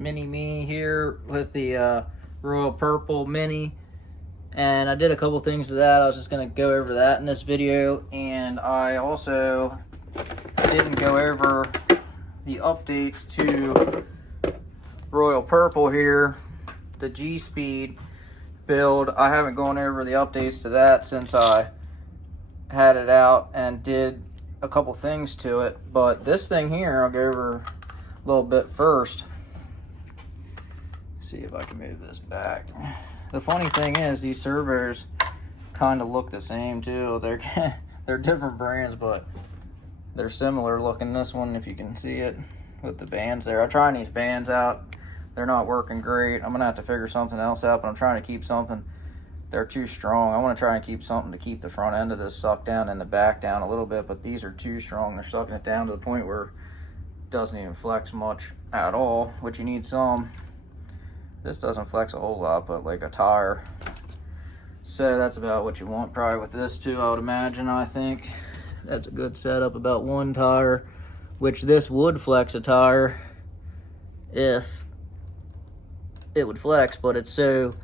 mini me here with the Royal Purple Mini, and I did a couple things to that. I was just going to go over that in this video, and I also didn't go over the updates to Royal Purple here, the G-Speed build. I haven't gone over the updates to that since I had it out and did a couple things to it. But this thing here, I'll go over a little bit first. See if I can move this back. The funny thing is, these servos kind of look the same too. They're different brands, but they're similar looking. This one, if you can see it with the bands there, I'm trying these bands out. They're not working great. I'm gonna have to figure something else out, but I'm trying to keep something. They're too strong. I want to try and keep something to keep the front end of this sucked down and the back down a little bit, but these are too strong. They're sucking it down to the point where it doesn't even flex much at all, which you need some. This doesn't flex a whole lot, but like a tire. So that's about what you want probably with this too, I would imagine. I think that's a good setup, about one tire, which this would flex a tire if it would flex, but it's so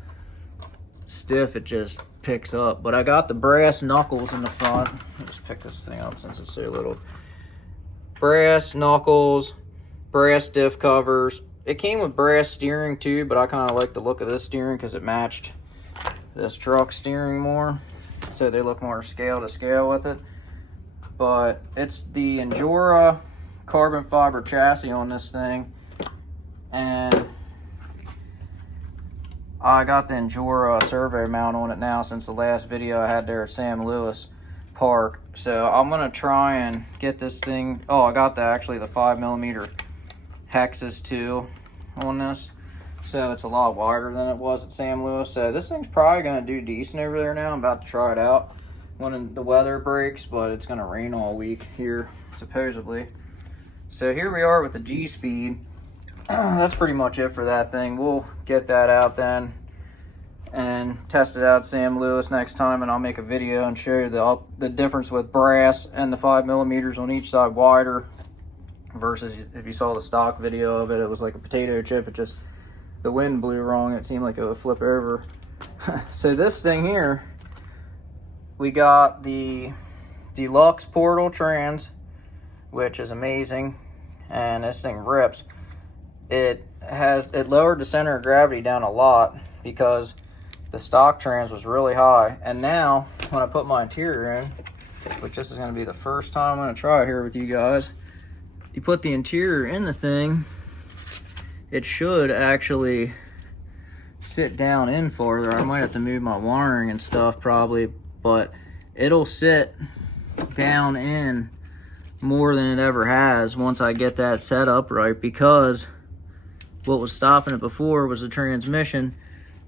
stiff it just picks up. But I got the brass knuckles in the front. Let me just pick this thing up since it's so little. Brass knuckles, brass diff covers. It came with brass steering too, but I kind of like the look of this steering because it matched this truck steering more, so they look more scale to scale with it. But it's the Endura carbon fiber chassis on this thing, and I got the Endura servo mount on it now since the last video I had there at Sam Lewis Park. So I'm gonna try and get this thing. Oh, I got actually the 5mm hexes too on this, so it's a lot wider than it was at Sam Lewis. So this thing's probably gonna do decent over there now. I'm about to try it out when the weather breaks, but it's gonna rain all week here supposedly. So here we are with the G-Speed. That's pretty much it for that thing. We'll get that out then and test it out at Sam Lewis next time, and I'll make a video and show you the difference with brass and the 5mm on each side wider versus if you saw the stock video of it, it was like a potato chip. It just, the wind blew wrong. It seemed like it would flip over. So this thing here, we got the D-Lux portal trans, which is amazing, and this thing rips. It lowered the center of gravity down a lot because the stock trans was really high. And now when I put my interior in, which this is going to be the first time I'm going to try it here with you guys, you put the interior in the thing, it should actually sit down in farther. I might have to move my wiring and stuff probably, but it'll sit down in more than it ever has once I get that set up right, because what was stopping it before was the transmission.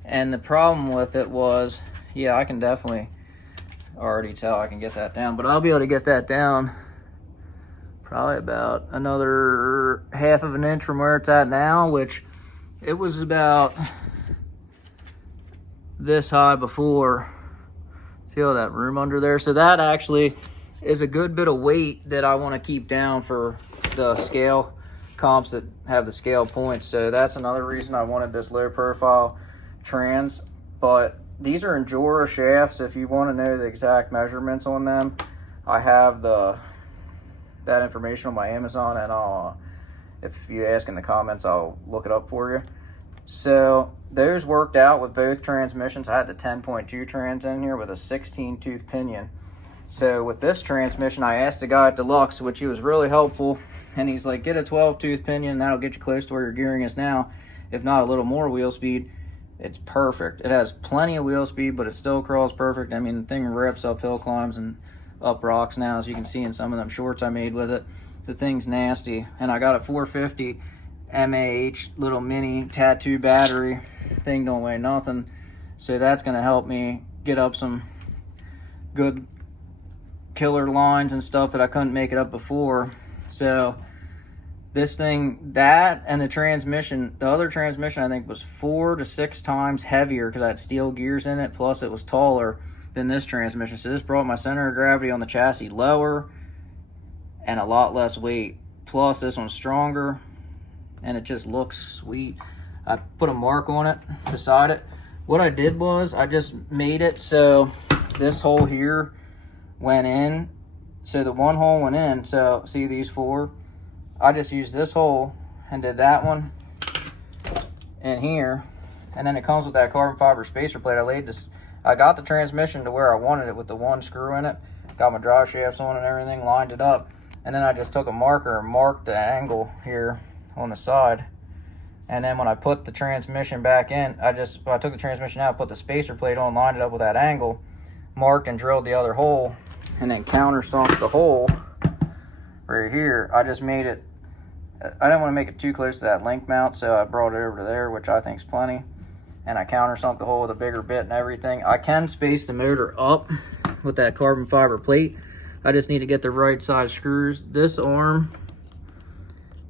And the problem with it was, yeah, I can definitely already tell I can get that down, but I'll be able to get that down probably about another 1/2 of an inch from where it's at now, which it was about this high before. See all that room under there? So that actually is a good bit of weight that I want to keep down for the scale comps that have the scale points. So that's another reason I wanted this low profile trans. But these are Endura shafts. If you want to know the exact measurements on them, I have that information on my Amazon, and if you ask in the comments, I'll look it up for you. So those worked out with both transmissions. I had the 10.2 trans in here with a 16 tooth pinion. So with this transmission, I asked the guy at D-Lux, which he was really helpful, and he's like, get a 12 tooth pinion, that'll get you close to where your gearing is now, if not a little more wheel speed. It's perfect. It has plenty of wheel speed, but it still crawls perfect. I mean, the thing rips up hill climbs and up rocks now, as you can see in some of them shorts I made with it. The thing's nasty. And I got a 450 mAh little mini tattoo battery. Thing don't weigh nothing, so that's going to help me get up some good killer lines and stuff that I couldn't make it up before. So this thing, that and the transmission, the other transmission I think was 4 to 6 times heavier because I had steel gears in it, plus it was taller than this transmission. So this brought my center of gravity on the chassis lower and a lot less weight. Plus this one's stronger, and it just looks sweet. I put a mark on it beside it. What I did was I just made it so this hole here went in. So the one hole went in. So see these four? I just used this hole and did that one in here. And then it comes with that carbon fiber spacer plate. I got the transmission to where I wanted it with the one screw in it. Got my drive shafts on and everything, lined it up. And then I just took a marker and marked the angle here on the side. And then when I put the transmission back in, I took the transmission out, put the spacer plate on, lined it up with that angle, marked and drilled the other hole, and then countersunk the hole right here. I just made it, I didn't want to make it too close to that link mount, so I brought it over to there, which I think is plenty. And I countersunk the hole with a bigger bit and everything. I can space the motor up with that carbon fiber plate. I just need to get the right size screws. This arm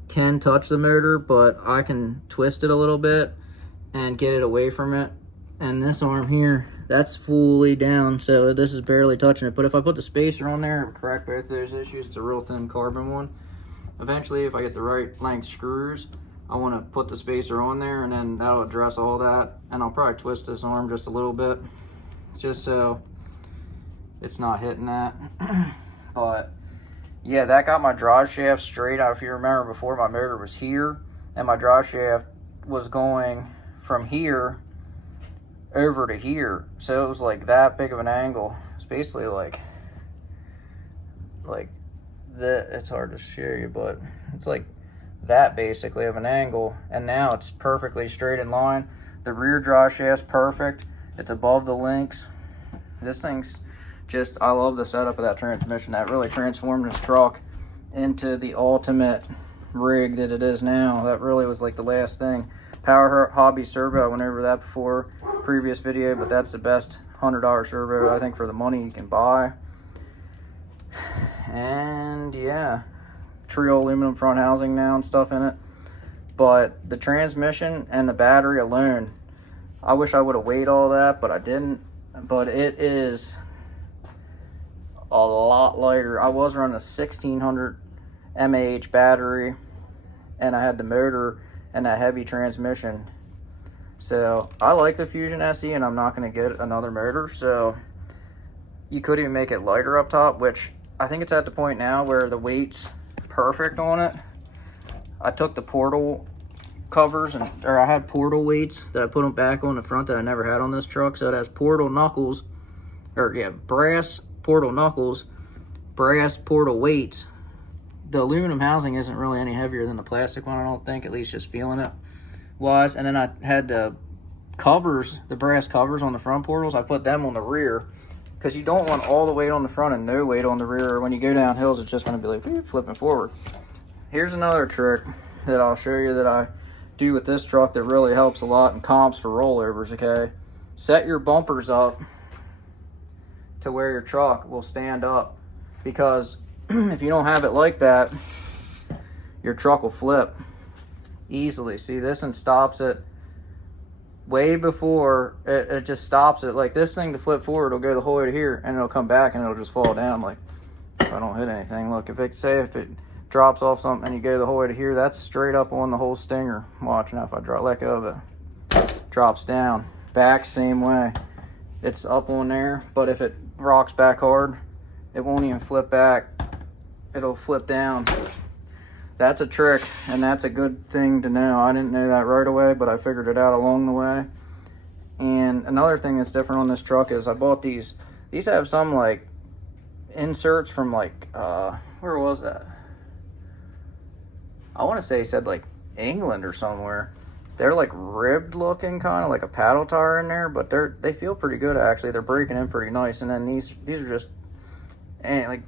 can touch the motor, but I can twist it a little bit and get it away from it. And this arm here, that's fully down, so this is barely touching it. But if I put the spacer on there, it would correct both of those issues. It's a real thin carbon one. Eventually, if I get the right length screws, I want to put the spacer on there, and then that'll address all that. And I'll probably twist this arm just a little bit, just so it's not hitting that. But yeah, that got my drive shaft straight out. If you remember before, my motor was here and my drive shaft was going from here over to here. So it was like that big of an angle. It's basically like that. It's hard to show you, but it's like that basically of an angle. And now it's perfectly straight in line. The rear drive shaft's perfect. It's above the links. This thing's just, I love the setup of that transmission. That really transformed this truck into the ultimate rig that it is now. That really was like the last thing. Power Hobby Servo, I went over that before, previous video, but that's the best $100 servo I think for the money you can buy. And yeah, trio aluminum front housing now and stuff in it. But the transmission and the battery alone, I wish I would have weighed all that, but I didn't. But it is a lot lighter. I was running a 1600 mAh battery, and I had the motor and that heavy transmission. So I like the Fusion SE, and I'm not going to get another motor. So you could even make it lighter up top, which I think it's at the point now where the weight's perfect on it. I took the portal covers, or I had portal weights that I put them back on the front that I never had on this truck. So it has portal knuckles, or yeah, brass portal knuckles, brass portal weights. The aluminum housing isn't really any heavier than the plastic one, I don't think, at least just feeling it was. And then I had the covers, the brass covers on the front portals. I put them on the rear because you don't want all the weight on the front and no weight on the rear. When you go down hills, it's just going to be like flipping forward. Here's another trick that I'll show you that I do with this truck that really helps a lot in comps for rollovers. Okay, set your bumpers up to where your truck will stand up, because if you don't have it like that, your truck will flip easily. See, this one stops it way before it just stops it. Like this thing to flip forward, it'll go the whole way to here and it'll come back and it'll just fall down. Like if I don't hit anything, look, if it drops off something and you go the whole way to here, that's straight up on the whole stinger. Watch now, if I let go of it, drops down. Back same way, it's up on there, but if it rocks back hard, it won't even flip back, it'll flip down. That's a trick, and that's a good thing to know. I didn't know that right away, but I figured it out along the way. And another thing that's different on this truck is I bought these have some like inserts from like where was that? I want to say he said like England or somewhere. They're like ribbed looking, kind of like a paddle tire in there, but they feel pretty good actually. They're breaking in pretty nice. And then these are just like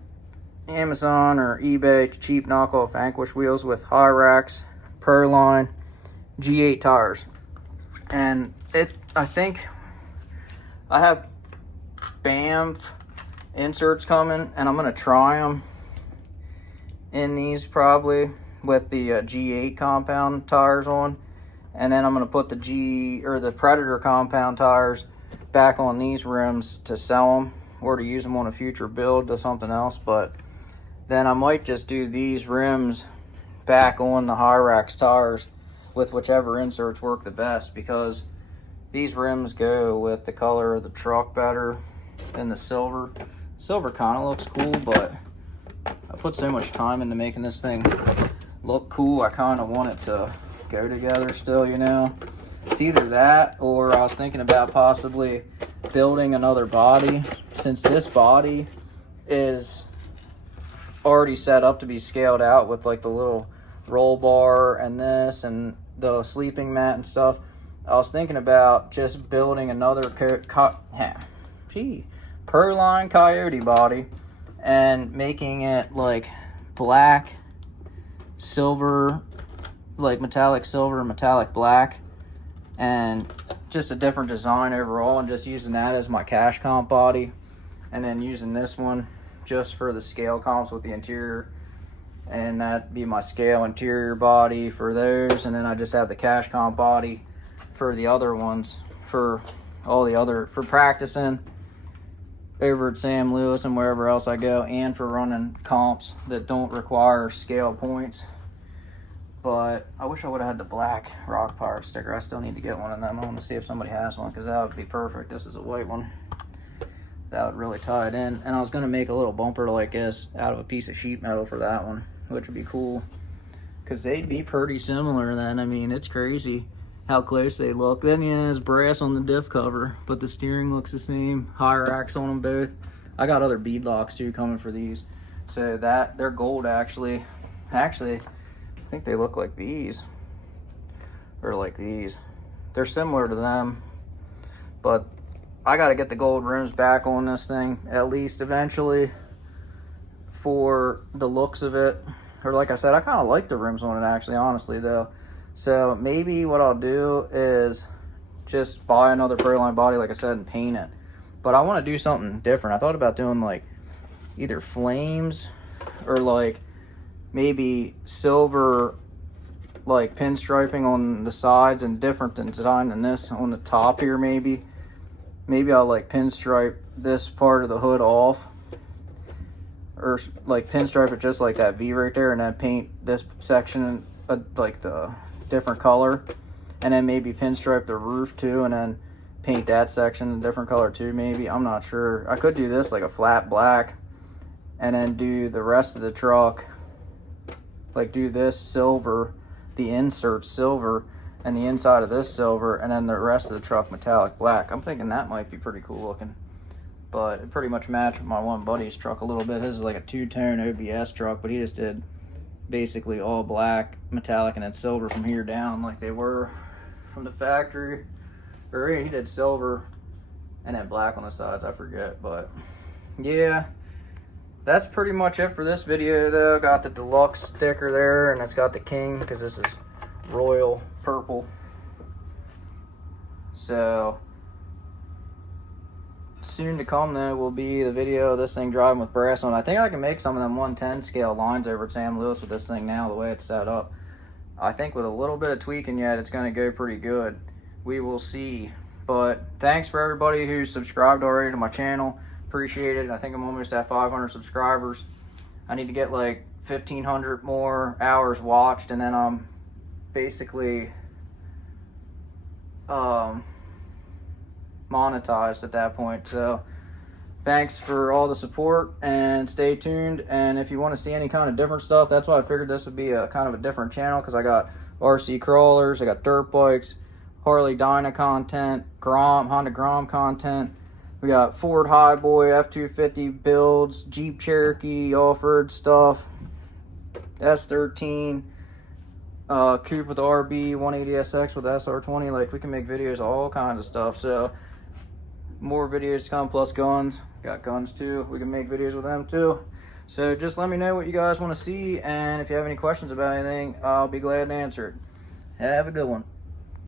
Amazon or eBay cheap knockoff Vanquish wheels with high racks, Proline G8 tires. And I think I have Banff inserts coming, and I'm gonna try them in these probably with the G8 compound tires on. And then I'm going to put the Predator compound tires back on these rims to sell them or to use them on a future build to something else. But then I might just do these rims back on the Hyrax tires with whichever inserts work the best, because these rims go with the color of the truck better than the silver. Silver kind of looks cool, but I put so much time into making this thing look cool, I kind of want it to go together still, you know. It's either that, or I was thinking about possibly building another body, since this body is already set up to be scaled out with like the little roll bar and this and the sleeping mat and stuff. I was thinking about just building another Proline Coyote body and making it like black, silver, like metallic silver, metallic black, and just a different design overall, and just using that as my cash comp body, and then using this one just for the scale comps with the interior, and that'd be my scale interior body for those, and then I just have the cash comp body for the other ones, for all the other, for practicing over at Sam Lewis and wherever else I go, and for running comps that don't require scale points. But I wish I would have had the black rock pirate sticker. I still need to get one of them. I want to see if somebody has one, because that would be perfect. This is a white one. That would really tie it in. And I was going to make a little bumper like this out of a piece of sheet metal for that one, which would be cool, because they'd be pretty similar then. I mean, it's crazy how close they look. Then yeah, there's brass on the diff cover, but the steering looks the same. High racks on them both. I got other bead locks too coming for these. So that, they're gold actually. Actually, I think they look like these, or like these. They're similar to them, but I got to get the gold rims back on this thing, at least eventually, for the looks of it. Or like I said, I kind of like the rims on it actually, honestly though. So maybe what I'll do is just buy another Proline body, like I said, and paint it. But I want to do something different. I thought about doing like either flames, or like maybe silver like pinstriping on the sides, and different design than this on the top here. Maybe I'll like pinstripe this part of the hood off, or like pinstripe it just like that V right there, and then paint this section like the different color, and then maybe pinstripe the roof too, and then paint that section a different color too. Maybe, I'm not sure. I could do this like a flat black, and then do the rest of the truck like do this silver, the insert silver, and the inside of this silver, and then the rest of the truck metallic black. I'm thinking that might be pretty cool looking, but it pretty much matched with my one buddy's truck a little bit. His is like a two-tone OBS truck, but he just did basically all black, metallic, and then silver from here down like they were from the factory. Or he did silver and then black on the sides, I forget. But yeah, that's pretty much it for this video though. Got the deluxe sticker there, and it's got the king because this is royal purple. So soon to come though will be the video of this thing driving with brass on. I think I can make some of them 110 scale lines over at Sam Lewis with this thing now, the way it's set up. I think with a little bit of tweaking yet, it's going to go pretty good. We will see. But thanks for everybody who's subscribed already to my channel. Appreciate it. I think I'm almost at 500 subscribers. I need to get like 1,500 more hours watched, and then I'm basically monetized at that point. So thanks for all the support, and stay tuned. And if you want to see any kind of different stuff, that's why I figured this would be a kind of a different channel, because I got RC crawlers, I got dirt bikes, Harley Dyna content, Honda Grom content. We got Ford Highboy, F-250 builds, Jeep Cherokee off-road stuff, S13, Coupe with RB, 180SX with SR20. Like, we can make videos, all kinds of stuff. So more videos to come, plus guns. Got guns too. We can make videos with them too. So just let me know what you guys want to see, and if you have any questions about anything, I'll be glad to answer it. Have a good one.